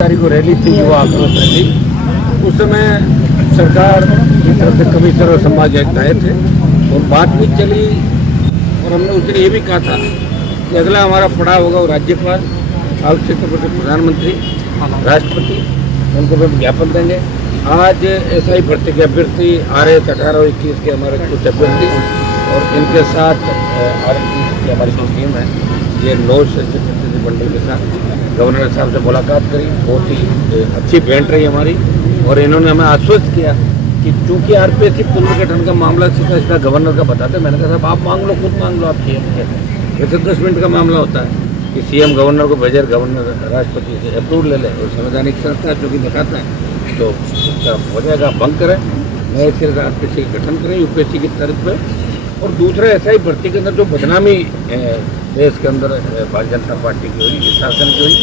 तारीख को रैली थी, युवा आक्रोश रैली। उस समय सरकार की तरफ से कमिश्नर और संभाग आयुक्त आए थे और बात भी चली और हमने उस दिन ये भी कहा था कि अगला हमारा पड़ाव होगा वो राज्यपाल, आवश्यक प्रधानमंत्री, राष्ट्रपति, उनको भी ज्ञापन देंगे। आज SI भर्ती के अभ्यर्थी RS 18 और 21 के हमारे कुछ अभ्यर्थी और इनके साथ RS की हमारी जो टीम है, ये 9 प्रतिनिधिमंडल के साथ गवर्नर साहब से मुलाकात करी। बहुत ही अच्छी भेंट रही हमारी और इन्होंने हमें आश्वस्त किया कि चूंकि RPSC पुनर्गठन का मामला सीधा गवर्नर का बताते। मैंने कहा साहब आप मांग लो, खुद मांग लो, आप CM कहते हैं। वैसे 10 मिनट का मामला होता है कि CM गवर्नर को भेजे, गवर्नर राष्ट्रपति से अप्रूव ले ले और संवैधानिक संस्था जो कि दिखाता है तो उसका हो जाएगा। भंग करें, नए सिरे से RPSC का गठन करें UPSC की तरफ पर। और दूसरा SI भर्ती के अंदर जो बदनामी देश के अंदर भारतीय जनता पार्टी की हुई, शासन की हुई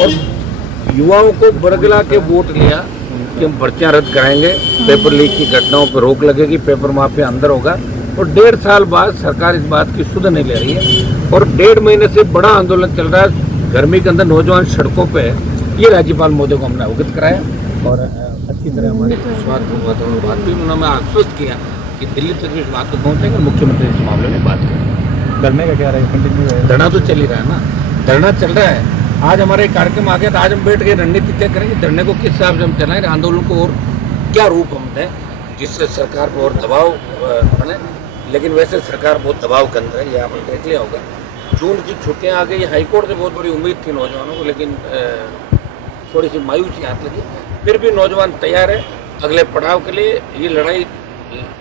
और युवाओं को बरगला के वोट लिया कि हम भर्तियाँ रद्द कराएंगे, पेपर लीक की घटनाओं पर रोक लगेगी, पेपर माफिया अंदर होगा। और 1.5 साल बाद सरकार इस बात की सुध नहीं ले रही है और 1.5 महीने से बड़ा आंदोलन चल रहा है। गर्मी के अंदर नौजवान सड़कों पे, ये राज्यपाल महोदय को हमने अवगत कराया और अच्छी तरह हमारे स्वास्थ्य वातावरण बात भी उन्होंने आश्वस्त किया कि दिल्ली तक भी इस बात को पहुँचेंगे, मुख्यमंत्री इस मामले में बात करें। धरने का क्या रहा है, कंटिन्यू है? धरना तो चल ही रहा है ना, धरना चल रहा है। आज हमारे कार्यक्रम आ गया तो आज हम बैठ के रणनीति तय करेंगे धरने को किस हिसाब से हम चलाएं, आंदोलन को और क्या रूप हम दें जिससे सरकार पर और दबाव बने। लेकिन वैसे सरकार बहुत दबाव के अंदर है, ये आपने देख लिया होगा। जून की छुट्टियां आ गई, हाईकोर्ट से बहुत बड़ी उम्मीद थी नौजवानों को, लेकिन थोड़ी सी मायूसी हाथ लगी। फिर भी नौजवान तैयार है अगले पड़ाव के लिए। ये लड़ाई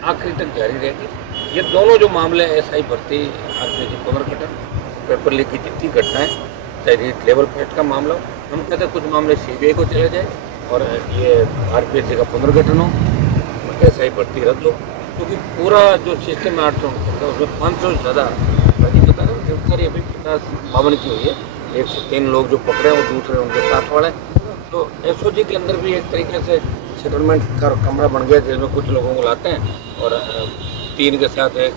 आखिरी तक जारी रहेगी। ये दोनों जो मामले हैं, SI भर्ती, RPSC पुनर्गठन, पेपर लीक की जितनी घटनाएं, चाहे लेवल फेस्ट का मामला हो, हम कहते हैं कुछ मामले CBI को चले जाए और ये RPSC का पुनर्गठन हो, SI भर्ती रद्द हो। क्योंकि पूरा जो सिस्टम है 869 का, उसमें 500 से ज़्यादा भर्ती बता रहे हैं। गिरफ्तारी अभी 50-52 की हुई है। 103 लोग जो पकड़े हैं वो दूसरे उनके साथ वाले। तो SOG के अंदर भी एक तरीके से सेटलमेंट का कमरा बन गया जिसमें कुछ लोगों को लाते हैं और 3 के साथ एक,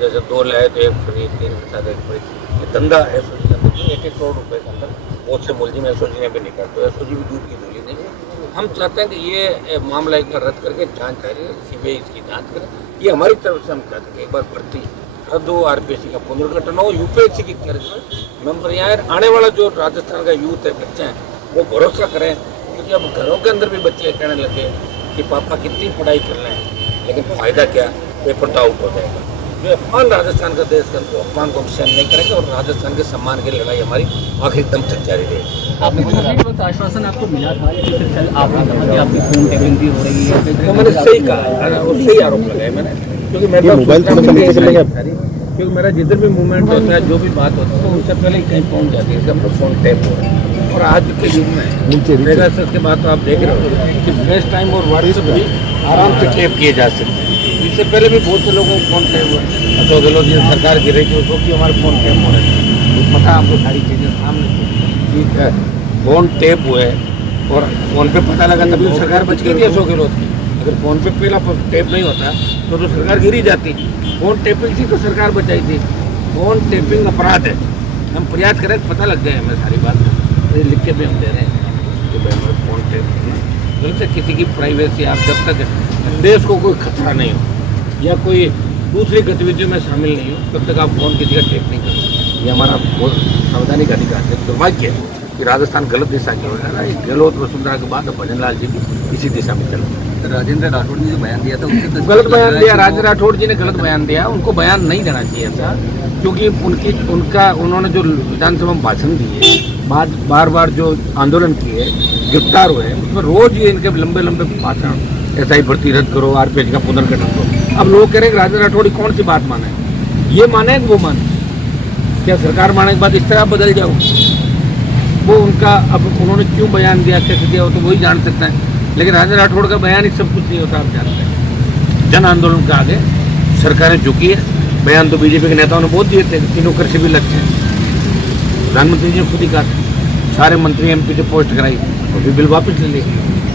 जैसे 2 लाए तो 1 फ्री, 3 के साथ 1 फ्री। ये धंधा SOG के अंदर 1-1 करोड़ रुपए के अंदर बहुत से मुलजिम SOG ने भी निकाल, तो SOG भी दूध की धुली नहीं है। हम चाहते हैं कि ये मामला एक बार रद्द करके जाँच जारी है, CBI इसकी जाँच करे। ये हमारी तरफ से हम चाहते हैं कि एक बार भर्ती रद्द हो, RPSC का पुनर्गठन हो, UPSC की तरफ से मेंबर यहाँ आने वाला जो राजस्थान का यूथ है, बच्चे हैं, वो भरोसा करें। क्योंकि अब घरों के अंदर भी बच्चे कहने लगे कि पापा कितनी पढ़ाई कर रहे हैं लेकिन फ़ायदा क्या, पेपर तो आउट हो जाएगा। जो अपमान राजस्थान का देश के अंदर, अपमान को हम सहन नहीं करेंगे और राजस्थान के सम्मान की लड़ाई हमारी आखिरी दम तक जारी रहेगी। आपने आश्वासन आपको मिला था कि आपकी फोन टेपिंग भी हो रही है, तो मैंने सही कहा और सही आरोप लगाया मैंने। क्योंकि क्योंकि मेरा जिधर भी मूवमेंट होता है, जो भी बात होती है, तो उससे पहले ही कहीं पहुँच जाती है। इसका फोन टैप हो रहा है और आज के युग में पेगासस के बाद तो आप देख रहे हो कि फेस टाइम और व्हाट्सएप भी आराम से टैप किए जा सकते हैं। इससे पहले भी बहुत से लोगों को फोन टैप हुआ, अशोक गहलोत जी सरकार गिरे कि उसको कि हमारे फोन टैप हो रहे हैं। तो पता आपको सारी चीज़ें सामने ठीक है, फोन टैप हुए और फोन पे पता लगा तभी सरकार बच गई थी अशोक गहलोत की। अगर फोन पे पहला टैप नहीं होता तो सरकार गिरी जाती। फोन टैपिंग थी तो सरकार बचाई थी। फोन टैपिंग अपराध है, हम प्रयास करें पता लग जाए हमें सारी बात। तो लिख के भी हम दे रहे हैं कि भाई हमारे फोन टैप गलत है। किसी की प्राइवेसी, आप जब तक देश को कोई खतरा नहीं हो या कोई दूसरी गतिविधियों में शामिल नहीं हो तब तक आप फोन किसी का टैप नहीं कर सकते। ये हमारा बहुत संवैधानिक अधिकार है। दुर्भाग्य है कि राजस्थान गलत दिशा की हो रहा है ना। गहलोत वसुंधरा के बाद भजन लाल जी भी इसी दिशा में चल रहे। राजेंद्र राठौड़ ने जो बयान दिया था उससे गलत बयान दिया, राजेंद्र राठौड़ जी ने गलत बयान दिया। उनको बयान नहीं देना चाहिए था क्योंकि उन्होंने जो विधानसभा में भाषण दिए, बार बार जो आंदोलन किए, गिरफ्तार हुए, उसमें रोज ये इनके लंबे लंबे भाषण, SI भर्ती रद्द करो, RPSC का पुनर्गठन करो। अब लोग कह रहे हैं राजेंद्र राठौड़ कौन सी बात माने, ये माने वो माने, क्या सरकार माने के बाद इस तरह बदल जाओ? वो उनका अब उन्होंने क्यों बयान दिया, कैसे दिया, वो तो वही जान सकते हैं। लेकिन राजेंद्र राठौड़ का बयान ही सब कुछ नहीं होता, आप जानते हैं। जन आंदोलन का आगे सरकारें झुकी है। बयान तो BJP के नेताओं ने बहुत दिए थे, 3 कृषि भी लक्ष्य है। प्रधानमंत्री जी ने खुद ही कहा सारे मंत्री MP से पोस्ट कराई और भी बिल वापस ले लिए।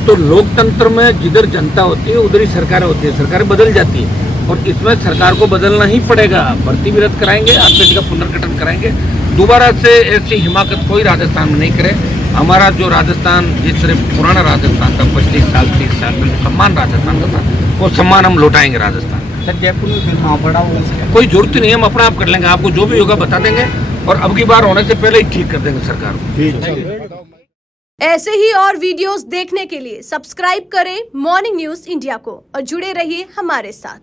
तो लोकतंत्र में जिधर जनता होती है उधर ही सरकारें होती है, सरकारें बदल जाती है और इसमें सरकार को बदलना ही पड़ेगा। भर्ती भी रद्द कराएंगे, RPSC का पुनर्गठन कराएंगे। दोबारा से ऐसी हिमाकत कोई राजस्थान में नहीं करे। हमारा जो राजस्थान जिस तरह पुराना राजस्थान था 25 साल 30 साल में सम्मान राजस्थान का था, वो सम्मान हम लौटाएंगे राजस्थान में। सर जयपुर में फिर महापड़ा हो कोई जरूरत ही नहीं है, हम अपना आप कर लेंगे, आपको जो भी होगा बता देंगे और अब की बार होने से पहले ही ठीक कर देंगे सरकार को। ऐसे ही और वीडियोस देखने के लिए सब्सक्राइब करें मॉर्निंग न्यूज इंडिया को और जुड़े रहिए हमारे साथ।